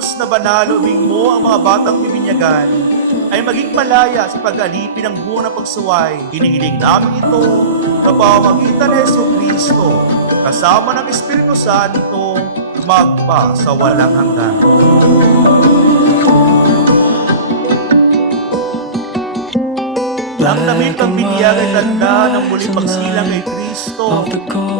Diyos na banal, ubing mo ang mga batang bibinyagan ay maging malaya sa pag-alipin ng buong ng pagsuway. Hinihiling namin ito sa pamamagitan ni Jesucristo, kasama ng Espiritu Santo, magpa sa walang hanggan. Ang damit ng biniyag ay tanda ng muling pagsilang kay Kristo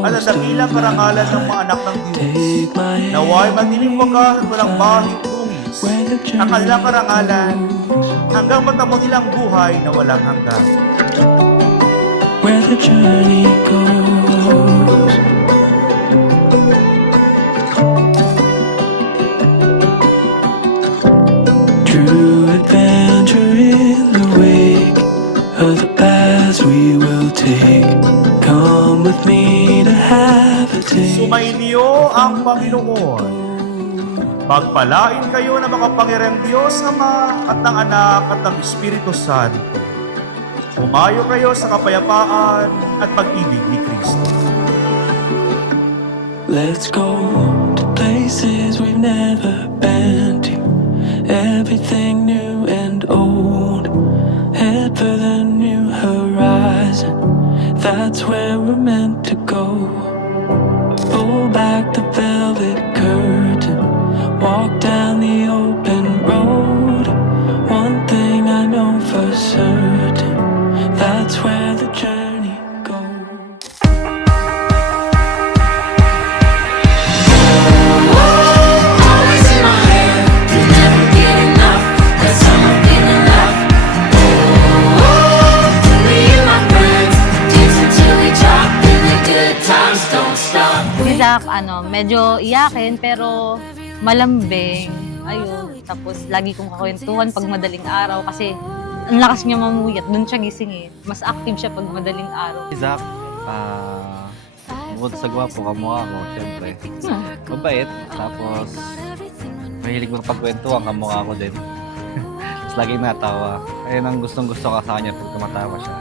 at ang dakilang karangalan ng mga anak ng Diyos. Naway magdiling wakas at walang bahid dungis ang kanilang karangalan hanggang matamo nilang buhay na walang hanggan. Where the journey goes, true adventure in the wake of the paths we will take. Come with me to have a taste. Sumainyo ang Panginoon. Pagpalain kayo ng makapangyarihang Diyos Ama at ng Anak at ng Espiritu Santo. Umayo kayo sa kapayapaan at pag-ibig ni Kristo. Let's go to places we've never been to. Everything new and old. Head for the new horizon. That's where we're meant to go. Pull back the velvet curtain. Walk down the open road. One thing I know for certain. That's where the journey goes. Always in my hand, you never get enough. That's how I'm feeling love. Me and my friends, dance until we drop, and the good times don't stop. Si Zach, medyo iyakin pero malambing. Ayun. Tapos lagi kong kakwentuhan pag madaling araw kasi ang lakas niya mamuyat. Doon siya gising eh. Mas active siya pag madaling araw. Si Zach, bukod sa gwapo, kamukha ko, siyempre. Mabait, tapos mahilig magpagkwentuhan, kamukha ko din. Tapos laging natawa. Ayun ang gustong-gusto ka sa kanya pag tumatawa siya.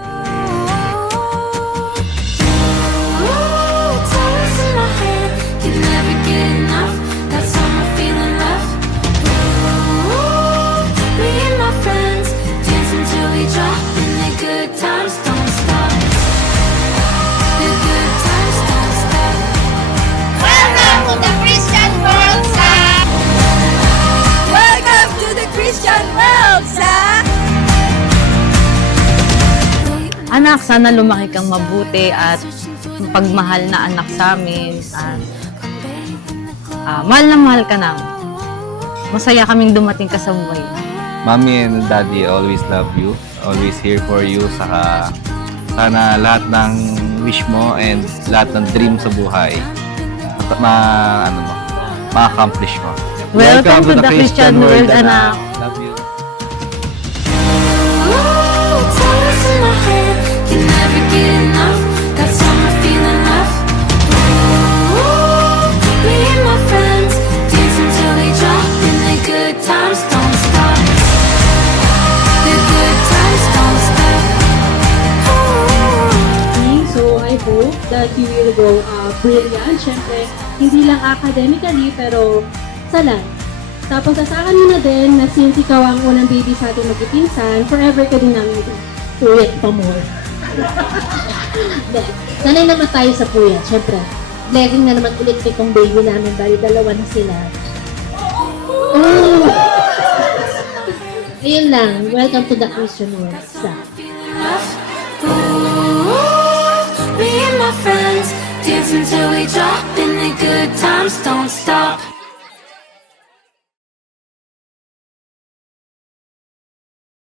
It's always in my hand, you never get enough. That's how I'm feeling love. Me and my friends, dance until we drop, and the good times don't stop. The good times don't stop. Welcome to the Christian World, Zach! Welcome to the Christian World, Zach! Anak, sana lumaki kang mabuti at pagmahal na anak sa amin. At mahal na mahal ka namin. Masaya kaming dumating ka sa buhay. Mommy and Daddy always love you, always here for you. Saka sana lahat ng wish mo and lahat ng dream sa buhay ma-accomplish mo. Welcome to the Christian world, anak. Love you. It's always in my hand, you never get enough. That's how I'm feeling love. Me and my friends, dance until we drop, and the good times don't stop. The good times don't stop. So I hope that you will go brilliant. Siyempre, hindi lang academically, pero sa life. Tapos asahan mo na din na since ikaw ang unang baby sa ating magpipinsan, forever ka din namin puyat pa more. Sanay naman tayo sa puyat. Siyempre, blessing na naman ulit itong baby namin. Bali, dalawa na sila. Oh! Ayun lang. Welcome to the Christian world. Me and my friends, dance until we drop, and the good times don't stop.